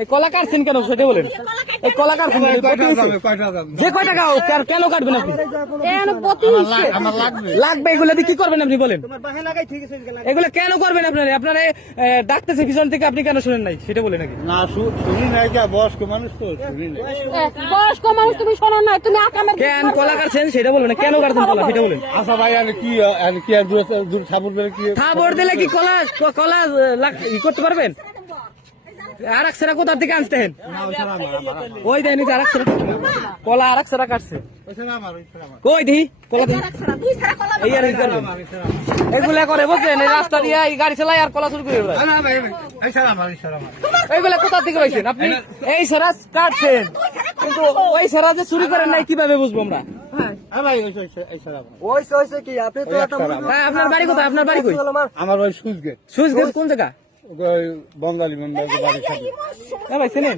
এই কলা কাটছেন কেন সেটা বলেন। এই কলা কাটছেন যে কয় টাকা হোক, কেন কাটবেন আপনি? লাগবে এগুলো দিয়ে কি করবেন আপনি বলেন? এগুলো কেন করবেন আপনারা? আপনারা ডাকতেছে পিছন থেকে, আপনি কেন শুনেন নাই সেটা বলে নাকি? না শুনি নাই, বয়স্ক মানুষ তো শুনি নাই। বয়স্ক মানুষ তুমি শোনো না, তুমি আকামের কেন কলা কাটছেন সেটা বলেন, কেন কাটছেন কলা সেটা বলেন। আচ্ছা ভাই, আর কি আর দূর থাপুর করে কি থাপড় দিলে কি কলা কলা ই করতে পারবেন? আর এক সেরা কোথা থেকে আনতেন? ওই দেয়নি আর এক সেরা কলা, আর এক সেরা কাটছে কই দিই কলা দিই। এই আর এগুলা করে বুঝলেন, এই রাস্তা দিয়ে এই গাড়ি চালাই আর কলা চুরি করে বেড়ায়। এইগুলা কোথা থেকে পাইছেন আপনি? এই সেরা কাটছেন, কিন্তু ওই সেরা যে চুরি করেন নাই কিভাবে বুঝবো আমরা? আপনার বাড়ি কোথায়? আপনার বাড়ি কই? আমার ওই সুইচ গেট। সুইচ গেট কোন জায়গা? বঙ্গালী মেম্বার বাড়ির সামনে। ভাই চিনেন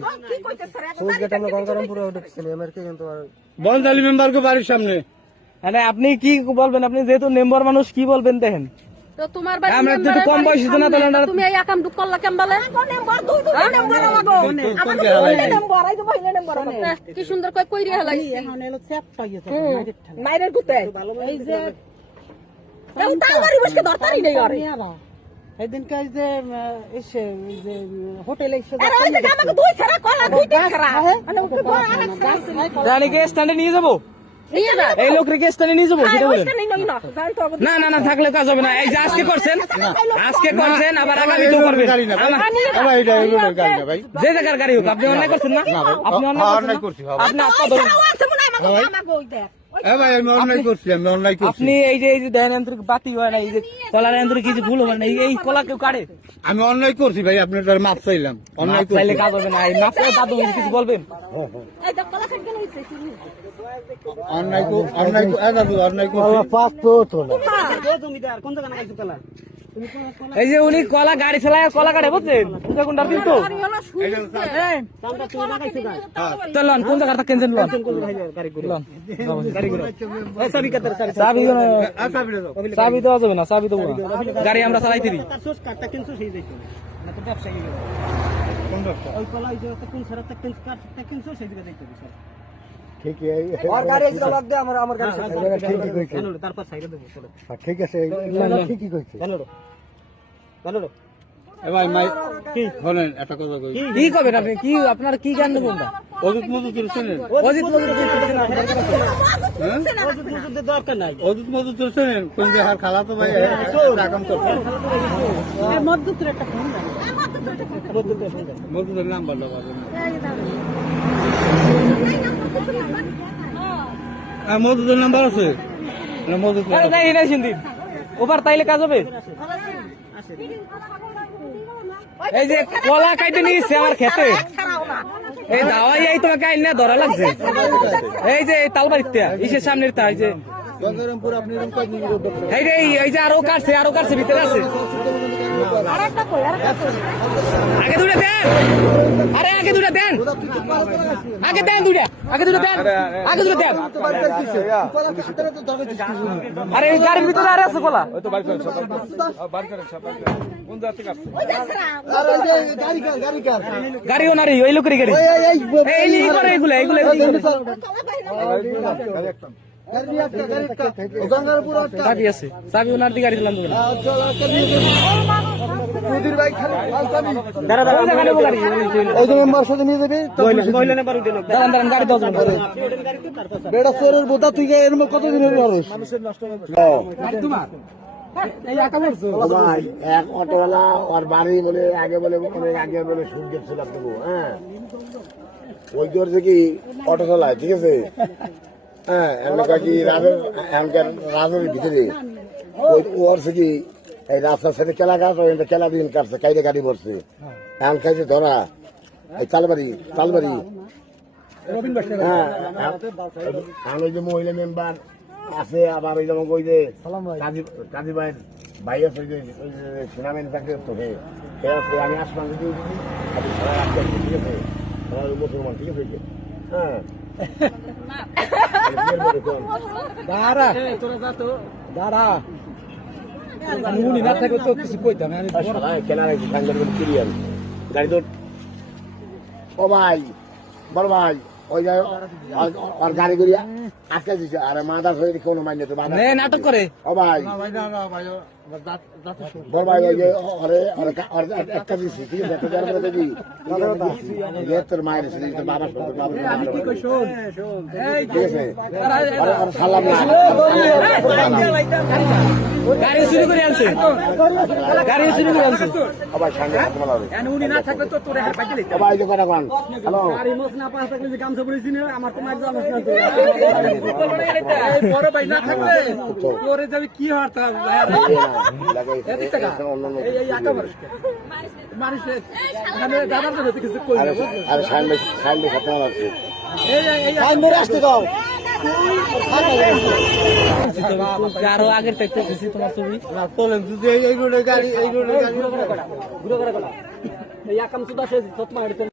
বঙ্গালী মেম্বারকে বাড়ির সামনে। মানে আপনি কি বলবেন? আপনি যেহেতু মেম্বার মানুষ, কি বলবেন দেখেন? তো তোমার বাড়ি আমরা তো একটু কম বয়সী তো না, তাহলে আমরা- তুমি এই আকাম দুক করলা কেন বলে? কি সুন্দর কই কইরি হলাইছি মাইরের গুতে এই যে এই তালবাড়ি বসকে দরতারি নেই আরে এদিনকে যে এসে যে হোটেলে এসে আরে ওই যে আমাকে দুই ছাড়া কলা দুই দিন ছাড়া মানে ওকে বড় অনেক জানি কে স্ট্যান্ডে নিয়ে যাবো, নিয়ে যা এই লোক রেখে স্ট্যান্ডে নিয়ে যাবো সেটা বলেন। ওইখানে নই না যাই তো না না না, থাকলে কাজ হবে না। এই যে আজকে করছেন, আজকে করছেন, আবার আগামীতেও করবেন। গাড়ি না ভাই, আমার এটা এই রোডের গাড়ি না ভাই। যে জায়গার গাড়ি হোক, আপনি অন্যায় করছেন না? আপনি অন্যায় করছি বাবা। আপনি আত্মা ধরুন। আছে মনে আমাকে আমাকে ওই দেখ ভাই আমি অন্যায় করছি, আমি অন্যায় করছি। আপনি এই যে দেন আন্তরিক বাতি হয় না, এই যে কলার আন্তরিক কিছু ভুল হয় না, এই কলা কেউ কাটে? আমি অন্যায় করছি ভাই, আপনার মাপ চাইলাম। অন্যায় করছি। চাইলে কাজ হবে না। এই মাত্র দাদু কিছু বলবেন? এই দেখ কলা খাই কেন হইছে অন্যায় অন্যায় করছি। জমিদার কোন জায়গা লাগাইছো কলা এই যে উনি কলা গাড়ি চালায় কলা কাটে বুঝছেন? কোনটা কোনটা দিন তো লন কোন জায়গা থাকেন লন চাবি দেওয়া যাবে না, চাবি দেবো না, গাড়ি আমরা চালাইতে দিই। কাটটা কিনছো সেই যাইতো না তো ব্যবসায়ী ওই কলা ওই যে কোন সারা কাটটা কিনছো সেই দিকে যাইতো স্যার ঠিকই আর গাড়ি এসে লাগ দে আমার গাড়ি ঠিকই কইছে। তারপর সাইডে দেবো চলো ঠিক আছে, ঠিকই কইছে। জানো ভাই মাই কি বলেন একটা কথা কই। কি করবেন আপনি? কি আপনার কি জ্ঞান দেবো আমরা? অজিত মজুর শুনেন? অজিত মজুর কি করছেন? দরকার নাই অজিত মজুর শুনেন? কোন যে হার খালা তো ভাই রাগম করছে। মদ্দুতের একটা ফোন দাও মজুরের নাম্বার দাও বাবা। মজুরের নাম্বার আছে না? মজুর দেখি না সিন্দিন ওবার তাইলে কাজ হবে। এই যে কলা কাইতে নিয়েছে আমার খেতে, এই দাওয়াই এই তোমাকে আইন না ধরা লাগছে। এই যে তালবাড়িতে ইসের সামনের তা, এই যে গঙ্গারামপুর আপনি এরকম কয় দিন এই যে আরো কাটছে ভিতরে আছে। আগে দুটা দেন, আরে আগে দুটা দেন, আগে দেন দুটা, আগে দুটা দেন, আগে দুটা দেন। আরে এই গাড়ির ভিতরে আরে আছে কলা। গাড়িও নারী ওই লোকের গাড়ি, এই করে এগুলো গাড়ি আছে, চাবি ওনার দিকে গাড়ি চালান দেবেন। দাঁড়ান গাড়ি দেওয়া যাবে না। বেড়া চোরের বোধা তুই এরকম কতদিন হলো ভাই এক অটোওয়ালা ওর বাড়ি বলে আগে বলে অনেক আগে বলে সুদ গেছিল দেবো। হ্যাঁ ওই তোর যে কি অটো চালায়, ঠিক আছে। হ্যাঁ এলাকা কি এখানকার রাজের ভিতরে ওর সে কি এই রাস্তার সাথে কেলা গাছ কেলা দিন কাটছে, কাইরে গাড়ি পড়ছে, এখন খাইছে ধরা এই তালবাড়ি। হ্যাঁ এখন ওই যে মহিলা মেম্বার আছে, আবার ওই যেমন ওই যে কাজী ভাই আছে, ওই যে সেনাবাহিনী চাকরি করতো, আমি আসলাম যদি ঠিক আছে, মুসলমান ঠিক আছে। হ্যাঁ কেনার গাড়ি তো ও ভাই বড় ভাই ওই যে ওর গাড়ি করিয়া আজকে দিছে আরে মাদার হয়ে কোনো মাইনে তো বাবা নাটক করে ও ভাই বড় ভাই ওই যে একটা দিছি ঠিক আছে একটা যার করে দেখি তোর মায়ের ছিল তোর বাবার সাথে ঠিক আছে আর সালাম না গাড়ি চুরি করে আনছে গাড়ি চুরি করে আনছে ও ভাই সামনে হাত মারাবে উনি না থাকলে তো তোরে হার পাইতে ও ভাই যে কথা কোন হ্যালো গাড়ি মোছ না পাস থাকলে যে গামছা পরেছি না আমার তো মার জানাস না তো বড় ভাই না থাকলে তোরে যাবে কি হরতা এই আকা মানুষের মানে দাদার জন্য কিছু কই না আরে সামনে হাত মারাবে আরো আগের থেকে দিছি তোমার ছবি তোলেন যদি এই রোডে গাড়ি এই রোডে গাড়ি ঘুরে ঘুরে এই আকাম সুদা সে সৎ মার